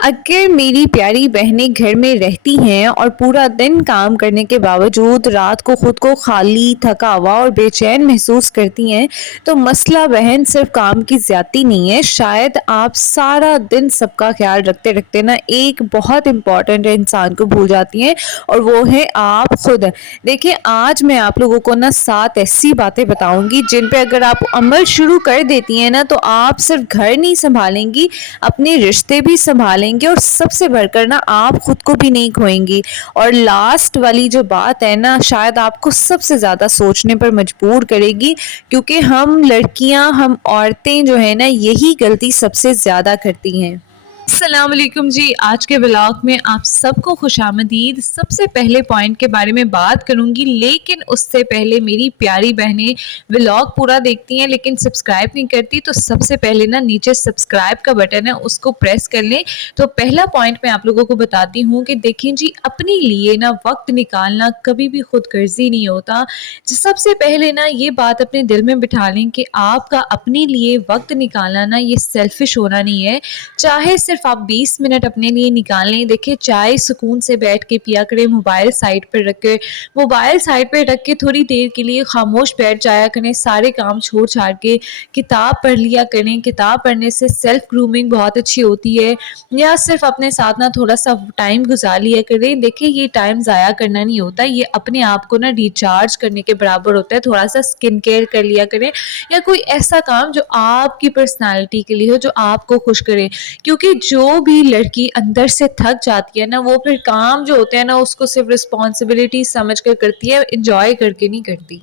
اگر میری پیاری بہنیں گھر میں رہتی ہیں اور پورا دن کام کرنے کے باوجود رات کو خود کو خالی، تھکا ہوا اور بے چین محسوس کرتی ہیں تو مسئلہ بہن صرف کام کی زیادتی نہیں ہے، شاید آپ سارا دن سب کا خیال رکھتے رکھتے نا ایک بہت امپورٹنٹ انسان کو بھول جاتی ہیں، اور وہ ہے آپ خود۔ دیکھیں، آج میں آپ لوگوں کو نا 7 ایسی باتیں بتاؤں گی جن پہ اگر آپ عمل شروع کر دیتی ہیں نا تو آپ صرف گھر نہیں سنبھالیں گی، اپنے رشتے بھی سنبھالیں گے، اور سب سے بڑھ کر نا آپ خود کو بھی نہیں کھوئیں گی۔ اور لاسٹ والی جو بات ہے نا، شاید آپ کو سب سے زیادہ سوچنے پر مجبور کرے گی، کیونکہ ہم لڑکیاں، ہم عورتیں جو ہے نا یہی غلطی سب سے زیادہ کرتی ہیں۔ السلام علیکم جی، آج کے ولاگ میں آپ سب کو خوش آمدید۔ سب سے پہلے پوائنٹ کے بارے میں بات کروں گی، لیکن اس سے پہلے میری پیاری بہنیں ولاگ پورا دیکھتی ہیں لیکن سبسکرائب نہیں کرتی، تو سب سے پہلے نا نیچے سبسکرائب کا بٹن ہے، اس کو پریس کر لیں۔ تو پہلا پوائنٹ میں آپ لوگوں کو بتاتی ہوں کہ دیکھیں جی، اپنے لیے نا وقت نکالنا کبھی بھی خود غرضی نہیں ہوتا۔ سب سے پہلے نا یہ بات اپنے دل میں بٹھا لیں کہ آپ کا اپنے لیے وقت نکالنا نا یہ سیلفش ہونا نہیں ہے۔ چاہے صرف آپ 20 منٹ اپنے لیے نکالیں، دیکھیں چائے سکون سے بیٹھ کے پیا کریں، موبائل سائڈ پہ رکھ کے تھوڑی دیر کے لیے خاموش بیٹھ جایا کریں، سارے کام چھوڑ چھاڑ کے کتاب پڑھ لیا کریں۔ کتاب پڑھنے سے سیلف گرومنگ بہت اچھی ہوتی ہے، یا صرف اپنے ساتھ نا تھوڑا سا ٹائم گزار لیا کریں۔ دیکھیں، یہ ٹائم ضائع کرنا نہیں ہوتا، یہ اپنے آپ کو نا ریچارج کرنے کے برابر ہوتا ہے۔ تھوڑا سا سکن کیئر کر لیا کریں، یا کوئی ایسا کام جو آپ کی پرسنالٹی کے لیے ہو، جو آپ کو خوش کرے، کیونکہ جو بھی لڑکی اندر سے تھک جاتی ہے نا، وہ پھر کام جو ہوتے ہیں نا اس کو صرف رسپانسبلٹی سمجھ کر کرتی ہے، انجوائے کر کے نہیں کرتی۔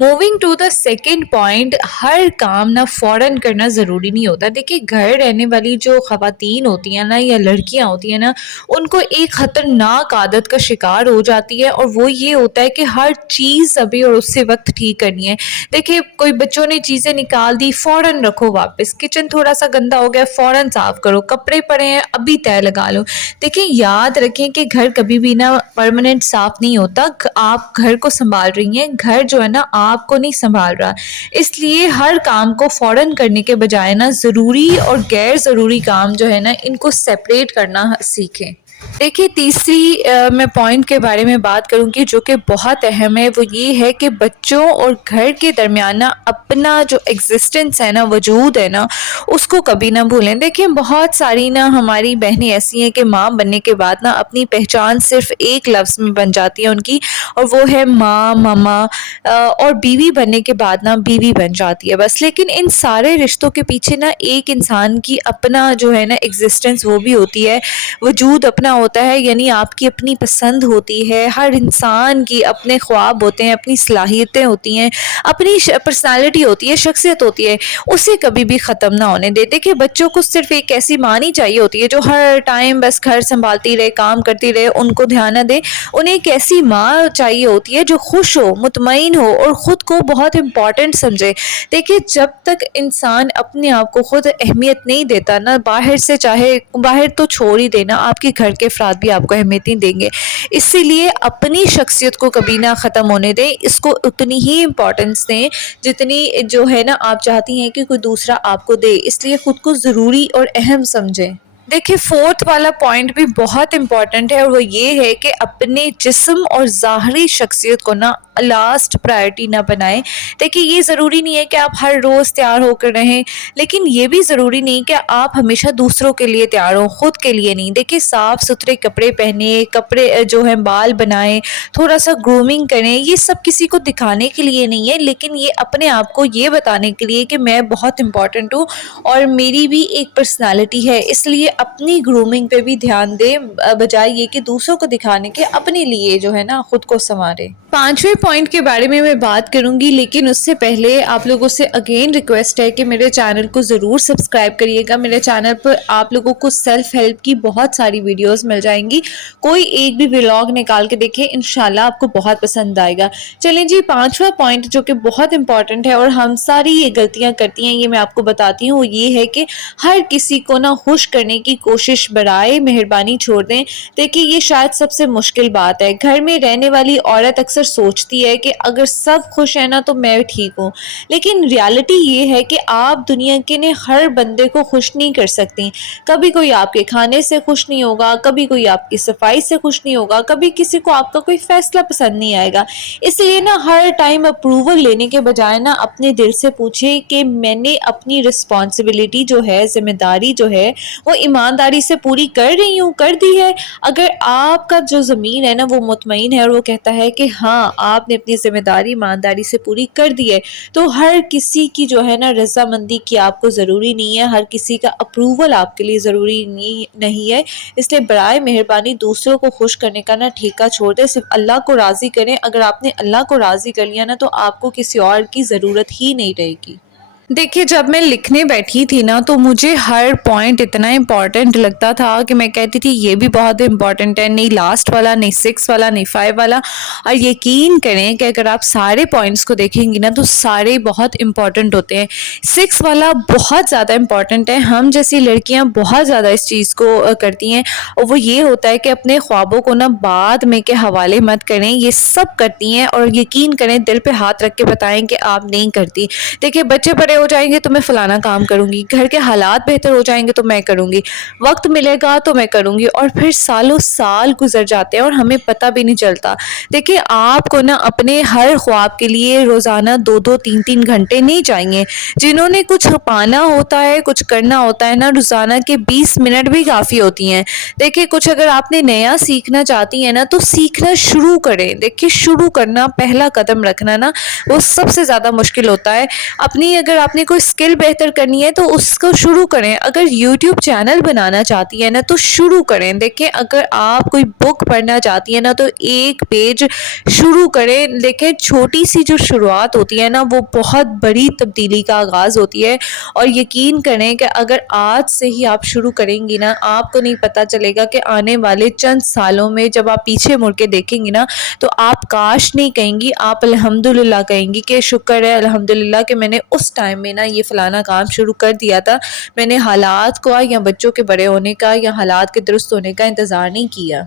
Moving to the second point, ہر کام نہ فوراً کرنا ضروری نہیں ہوتا۔ دیکھیے، گھر رہنے والی جو خواتین ہوتی ہیں نا یا لڑکیاں ہوتی ہیں نا، ان کو ایک خطرناک عادت کا شکار ہو جاتی ہے، اور وہ یہ ہوتا ہے کہ ہر چیز ابھی اور اسی وقت ٹھیک کرنی ہے۔ دیکھیے، کوئی بچوں نے چیزیں نکال دی، فوراً رکھو واپس، کچن تھوڑا سا گندا ہو گیا، فوراً صاف کرو، کپڑے پڑے ہیں ابھی تہہ لگا لو۔ دیکھیں، یاد رکھیں کہ گھر کبھی بھی نا پرماننٹ صاف نہیں ہوتا۔ آپ گھر کو سنبھال رہی ہیں، گھر جو ہے نا آپ کو نہیں سنبھال رہا، اس لیے ہر کام کو فوراً کرنے کے بجائے نا ضروری اور غیر ضروری کام جو ہے نا ان کو سیپریٹ کرنا سیکھیں۔ دیکھیے، تیسری میں پوائنٹ کے بارے میں بات کروں گی جو کہ بہت اہم ہے، وہ یہ ہے کہ بچوں اور گھر کے درمیان نا اپنا جو ایگزسٹنس ہے نا، وجود ہے نا، اس کو کبھی نہ بھولیں۔ دیکھیں، بہت ساری نا ہماری بہنیں ایسی ہیں کہ ماں بننے کے بعد نا اپنی پہچان صرف ایک لفظ میں بن جاتی ہے ان کی، اور وہ ہے ماں، ماما، اور بیوی بننے کے بعد نا بیوی بن جاتی ہے بس۔ لیکن ان سارے رشتوں کے پیچھے نا ایک انسان کی اپنا جو ہے نا ایگزسٹنس وہ بھی ہوتی ہے، وجود اپنا ہوتا ہے، یعنی آپ کی اپنی پسند ہوتی ہے۔ ہر انسان کی اپنے خواب ہوتے ہیں، اپنی صلاحیتیں ہوتی ہیں، اپنی پرسنالٹی ہوتی ہے، شخصیت ہوتی ہے، اسے کبھی بھی ختم نہ ہونے دیتے کہ بچوں کو صرف ایک ایسی ماں نہیں چاہیے ہوتی ہے جو ہر ٹائم بس گھر سنبھالتی رہے، کام کرتی رہے، ان کو دھیان نہ دے۔ انہیں ایک ایسی ماں چاہیے ہوتی ہے جو خوش ہو، مطمئن ہو، اور خود کو بہت امپورٹنٹ سمجھے۔ دیکھیے، جب تک انسان اپنے آپ کو خود اہمیت نہیں دیتا نا، باہر سے چاہے باہر تو چھوڑ ہی دینا، آپ کے گھر کے افراد بھی آپ کو اہمیت نہیں دیں گے۔ اسی لیے اپنی شخصیت کو کبھی نہ ختم ہونے دیں، اس کو اتنی ہی امپورٹنس دیں جتنی جو ہے نا آپ چاہتی ہیں کہ کوئی دوسرا آپ کو دے، اس لیے خود کو ضروری اور اہم سمجھیں۔ دیکھیے، فورتھ والا پوائنٹ بھی بہت امپورٹنٹ ہے، اور وہ یہ ہے کہ اپنے جسم اور ظاہری شخصیت کو نا لاسٹ پرائرٹی نہ بنائیں۔ دیکھیے، یہ ضروری نہیں ہے کہ آپ ہر روز تیار ہو کر رہیں، لیکن یہ بھی ضروری نہیں کہ آپ ہمیشہ دوسروں کے لیے تیار ہوں، خود کے لیے نہیں۔ دیکھیے، صاف ستھرے کپڑے پہنے، کپڑے جو ہیں بال بنائیں، تھوڑا سا گرومنگ کریں، یہ سب کسی کو دکھانے کے لیے نہیں ہے، لیکن یہ اپنے آپ کو یہ بتانے کے لیے کہ میں بہت امپورٹنٹ ہوں اور میری بھی ایک پرسنالٹی ہے۔ اس لیے اپنی گرومنگ پہ بھی دھیان دیں، بجائے یہ کہ دوسروں کو دکھانے کے اپنے لیے جو ہے نا خود کو سنوارے۔ پانچویں پوائنٹ کے بارے میں بات کروں گی، لیکن اس سے پہلے آپ لوگوں سے اگین ریکویسٹ ہے کہ میرے چینل کو ضرور سبسکرائب کریے گا۔ میرے چینل پر آپ لوگوں کو سیلف ہیلپ کی بہت ساری ویڈیوز مل جائیں گی، کوئی ایک بھی ولاگ نکال کے دیکھیں، انشاءاللہ آپ کو بہت پسند آئے گا۔ چلیں جی، پانچواں پوائنٹ جو کہ بہت امپورٹنٹ ہے اور ہم ساری یہ غلطیاں کرتی ہیں، یہ میں آپ کو بتاتی ہوں، وہ یہ ہے کہ ہر کسی کو نا خوش کرنے کی کوشش برائے مہربانی چھوڑ دیں۔ دیکھیے، یہ شاید سب سے مشکل بات ہے۔ گھر میں رہنے والی عورت اکثر اکثر سوچتی ہے کہ اگر سب خوش ہیں نا تو میں ٹھیک ہوں، لیکن ریالٹی یہ ہے کہ آپ دنیا کے نے ہر بندے کو خوش نہیں کر سکتی۔ کبھی کوئی آپ کے کھانے سے خوش نہیں ہوگا، کبھی کوئی آپ کی صفائی سے خوش نہیں ہوگا، کبھی کسی کو آپ کا کوئی فیصلہ پسند نہیں آئے گا۔ اس لیے نا ہر ٹائم اپروول لینے کے بجائے نا اپنے دل سے پوچھے کہ میں نے اپنی رسپانسبلٹی جو ہے، ذمہ داری جو ہے، وہ ایمانداری سے پوری کر رہی ہوں، کر دی ہے۔ اگر آپ کا جو ضمیر ہے نا وہ مطمئن ہے اور وہ کہتا ہے کہ ہاں آپ نے اپنی ذمہ داری ایمانداری سے پوری کر دی ہے، تو ہر کسی کی جو ہے نا رضامندی کی آپ کو ضروری نہیں ہے، ہر کسی کا اپروول آپ کے لیے ضروری نہیں ہے۔ اس لیے برائے مہربانی دوسروں کو خوش کرنے کا نا ٹھیکہ چھوڑ دیں، صرف اللہ کو راضی کریں۔ اگر آپ نے اللہ کو راضی کر لیا نا تو آپ کو کسی اور کی ضرورت ہی نہیں رہے گی۔ دیکھیے جب میں لکھنے بیٹھی تھی نا تو مجھے ہر پوائنٹ اتنا امپورٹنٹ لگتا تھا کہ میں کہتی تھی یہ بھی بہت امپورٹنٹ ہے، نہیں لاسٹ والا، نہیں 6 والا، نہیں 5 والا۔ اور یقین کریں کہ اگر آپ سارے پوائنٹس کو دیکھیں گی نا تو سارے بہت امپورٹنٹ ہوتے ہیں۔ 6 والا بہت زیادہ امپورٹنٹ ہے، ہم جیسی لڑکیاں بہت زیادہ اس چیز کو کرتی ہیں، اور وہ یہ ہوتا ہے کہ اپنے خوابوں کو نا بعد میں کے حوالے مت کریں، یہ سب کرتی ہیں اور یقین کریں دل پہ ہاتھ رکھ کے بتائیں کہ آپ نہیں کرتی۔ دیکھیں بچے بڑے ہو جائیں گے تو میں فلانا کام کروں گی، گھر کے حالات بہتر ہو جائیں گے تو میں کروں گی، وقت ملے گا تو میں کروں گی، اور پھر سالوں سال گزر جاتے ہیں اور ہمیں پتہ بھی نہیں چلتا۔ دیکھیں آپ کو نا اپنے ہر خواب کے لیے روزانہ 2-2 3-3 گھنٹے نہیں چاہیے۔ جنہوں نے کچھ پانا ہوتا ہے، کچھ کرنا ہوتا ہے نا، روزانہ کے 20 منٹ بھی کافی ہوتی ہیں۔ دیکھیں کچھ اگر آپ نے نیا سیکھنا چاہتی ہیں نا تو سیکھنا شروع کریں۔ دیکھیں شروع کرنا، پہلا قدم رکھنا نا وہ سب سے زیادہ مشکل ہوتا ہے۔ اگر آپ نے کوئی سکل بہتر کرنی ہے تو اس کو شروع کریں۔ اگر یوٹیوب چینل بنانا چاہتی ہیں نا تو شروع کریں۔ دیکھیں اگر آپ کوئی بک پڑھنا چاہتی ہیں نا تو ایک پیج شروع کریں۔ دیکھیں چھوٹی سی جو شروعات ہوتی ہے نا وہ بہت بڑی تبدیلی کا آغاز ہوتی ہے، اور یقین کریں کہ اگر آج سے ہی آپ شروع کریں گی نا آپ کو نہیں پتا چلے گا کہ آنے والے چند سالوں میں جب آپ پیچھے مڑ کے دیکھیں گی نا تو آپ کاش نہیں کہیں گی، آپ الحمدللہ کہیں گی کہ شکر ہے الحمدللہ کہ میں نے اس ٹائم میں نا یہ فلانا کام شروع کر دیا تھا، میں نے حالات کو یا بچوں کے بڑے ہونے کا یا حالات کے درست ہونے کا انتظار نہیں کیا۔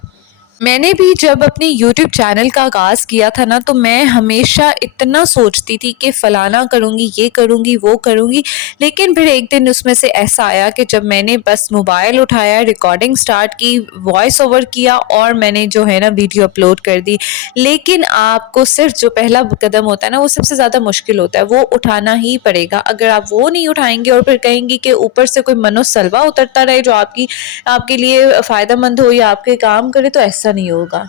میں نے بھی جب اپنی یوٹیوب چینل کا آغاز کیا تھا نا تو میں ہمیشہ اتنا سوچتی تھی کہ فلانا کروں گی، یہ کروں گی، وہ کروں گی، لیکن پھر ایک دن اس میں سے ایسا آیا کہ جب میں نے بس موبائل اٹھایا، ریکارڈنگ سٹارٹ کی، وائس اوور کیا اور میں نے جو ہے نا ویڈیو اپلوڈ کر دی۔ لیکن آپ کو صرف جو پہلا قدم ہوتا ہے نا وہ سب سے زیادہ مشکل ہوتا ہے، وہ اٹھانا ہی پڑے گا۔ اگر آپ وہ نہیں اٹھائیں گے اور پھر کہیں گی کہ اوپر سے کوئی منو سلوا اترتا رہے جو آپ کے لیے فائدہ مند ہو یا آپ کے کام کرے، تو ایسا نہیں ہوگا۔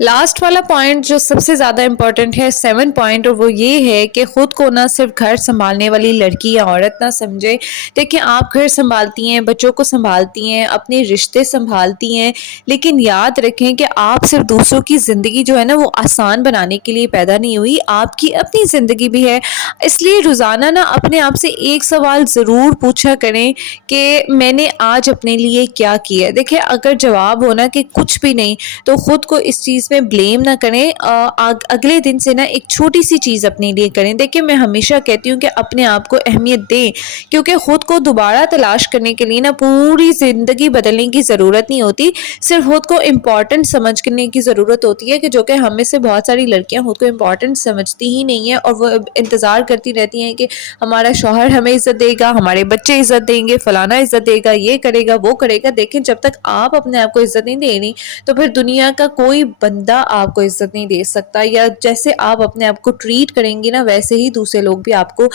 لاسٹ والا پوائنٹ جو سب سے زیادہ امپورٹنٹ ہے 7 پوائنٹ، اور وہ یہ ہے کہ خود کو نہ صرف گھر سنبھالنے والی لڑکی یا عورت نہ سمجھے۔ دیکھیں آپ گھر سنبھالتی ہیں، بچوں کو سنبھالتی ہیں، اپنے رشتے سنبھالتی ہیں، لیکن یاد رکھیں کہ آپ صرف دوسروں کی زندگی جو ہے نا وہ آسان بنانے کے لیے پیدا نہیں ہوئی، آپ کی اپنی زندگی بھی ہے۔ اس لیے روزانہ نا اپنے آپ سے ایک سوال ضرور پوچھا کریں کہ میں نے آج اپنے لیے کیا کیا ہے۔ دیکھیں اگر جواب ہونا کہ کچھ بھی نہیں تو خود کو اس چیز میں بلیم نہ کریں، اگلے دن سے نا ایک چھوٹی سی چیز اپنے لیے کریں۔ دیکھیں میں ہمیشہ کہتی ہوں کہ اپنے آپ کو اہمیت دیں، کیونکہ خود کو دوبارہ تلاش کرنے کے لیے نا پوری زندگی بدلنے کی ضرورت نہیں ہوتی، صرف خود کو امپورٹنٹ سمجھنے کی ضرورت ہوتی ہے، کہ جو کہ ہم میں سے بہت ساری لڑکیاں خود کو امپورٹنٹ سمجھتی ہی نہیں ہیں، اور وہ انتظار کرتی رہتی ہیں کہ ہمارا شوہر ہمیں عزت دے گا، ہمارے بچے عزت دیں گے، فلانا عزت دے گا، یہ کرے گا، وہ کرے گا۔ دیکھیں جب تک آپ اپنے آپ کو عزت نہیں دے رہی تو پھر دنیا کا کوئی بندہ آپ کو عزت نہیں دے سکتا، یا جیسے آپ اپنے آپ کو ٹریٹ کریں گی نا ویسے ہی دوسرے لوگ بھی آپ کو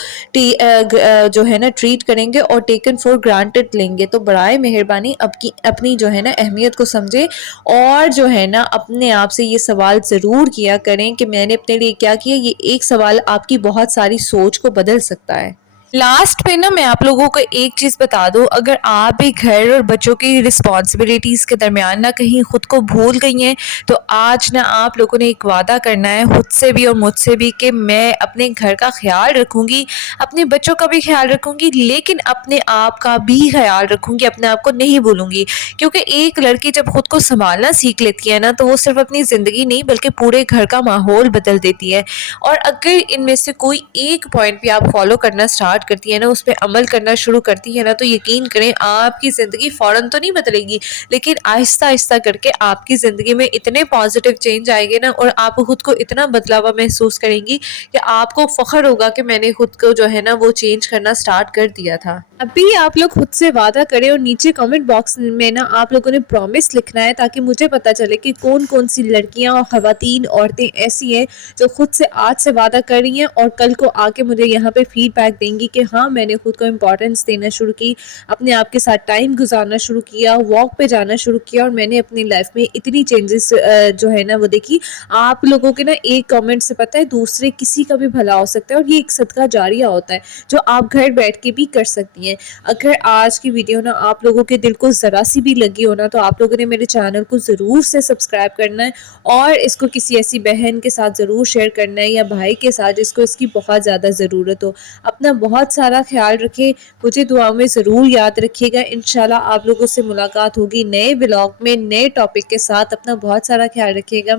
جو ہے نا ٹریٹ کریں گے اور ٹیکن فور گرانٹڈ لیں گے۔ تو برائے مہربانی اپنی جو ہے نا اہمیت کو سمجھیں، اور جو ہے نا اپنے آپ سے یہ سوال ضرور کیا کریں کہ میں نے اپنے لیے کیا کیا۔ یہ ایک سوال آپ کی بہت ساری سوچ کو بدل سکتا ہے۔ لاسٹ پہ نا میں آپ لوگوں کو ایک چیز بتا دوں، اگر آپ بھی گھر اور بچوں کی رسپانسبلٹیز کے درمیان نہ کہیں خود کو بھول گئی ہیں تو آج نہ آپ لوگوں نے ایک وعدہ کرنا ہے خود سے بھی اور مجھ سے بھی کہ میں اپنے گھر کا خیال رکھوں گی، اپنے بچوں کا بھی خیال رکھوں گی، لیکن اپنے آپ کا بھی خیال رکھوں گی، اپنے آپ کو نہیں بھولوں گی۔ کیونکہ ایک لڑکی جب خود کو سنبھالنا سیکھ لیتی ہے نا تو وہ صرف اپنی زندگی نہیں بلکہ پورے گھر کا ماحول بدل دیتی ہے۔ اور اگر ان میں سے کوئی ایک پوائنٹ بھی آپ فالو کرنا سٹارٹ اسٹارٹ کرتی ہیں نا، اس پہ عمل کرنا شروع کرتی ہیں نا، تو یقین کریں آپ کی زندگی فوراً تو نہیں بدلے گی، لیکن آہستہ آہستہ کر کے آپ کی زندگی میں اتنے پازیٹیو چینج آئے گے نا، اور آپ خود کو اتنا بدلا ہوا محسوس کریں گی کہ آپ کو فخر ہوگا کہ میں نے خود کو جو ہے نا وہ چینج کرنا اسٹارٹ کر دیا تھا۔ ابھی آپ لوگ خود سے وعدہ کریں اور نیچے کمنٹ باکس میں نا آپ لوگوں نے پرومس لکھنا ہے، تاکہ مجھے پتا چلے کہ کون کون سی لڑکیاں اور خواتین عورتیں ایسی ہیں جو خود سے آج سے وعدہ کر رہی ہیں اور کل کو آ کے مجھے یہاں پہ فیڈ بیک دیں گی کہ ہاں میں نے خود کو امپورٹنس دینا شروع کی، اپنے آپ کے ساتھ ٹائم گزارنا شروع کیا، واک پہ جانا شروع کیا، اور میں نے اپنی لائف میں اتنی چینجز جو ہے نا وہ دیکھی۔ آپ لوگوں کے نا ایک کمنٹ سے پتہ ہے دوسرے کسی کا بھی بھلا ہو سکتا ہے، اور یہ ایک صدقہ جاریہ ہوتا ہے جو آپ گھر بیٹھ کے بھی کر سکتی ہیں۔ اگر آج کی ویڈیو نا آپ لوگوں کے دل کو ذرا سی بھی لگی ہو نا، تو آپ لوگوں نے میرے چینل کو ضرور سے سبسکرائب کرنا ہے، اور اس کو کسی ایسی بہن کے ساتھ ضرور شیئر کرنا ہے یا بھائی کے ساتھ جس کو اس کی بہت زیادہ ضرورت ہو۔ اپنا بہت سارا خیال رکھے، مجھے دعا میں ضرور یاد رکھیے گا۔ انشاءاللہ آپ لوگوں سے ملاقات ہوگی نئے ولاگ میں نئے ٹاپک کے ساتھ۔ اپنا بہت سارا خیال رکھیے گا،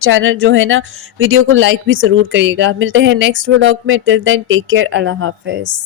چینل جو ہے نا ویڈیو کو لائک بھی ضرور کریے گا۔ ملتے ہیں نیکسٹ ولاگ میں، ٹل دین ٹیک کیئر، اللہ حافظ۔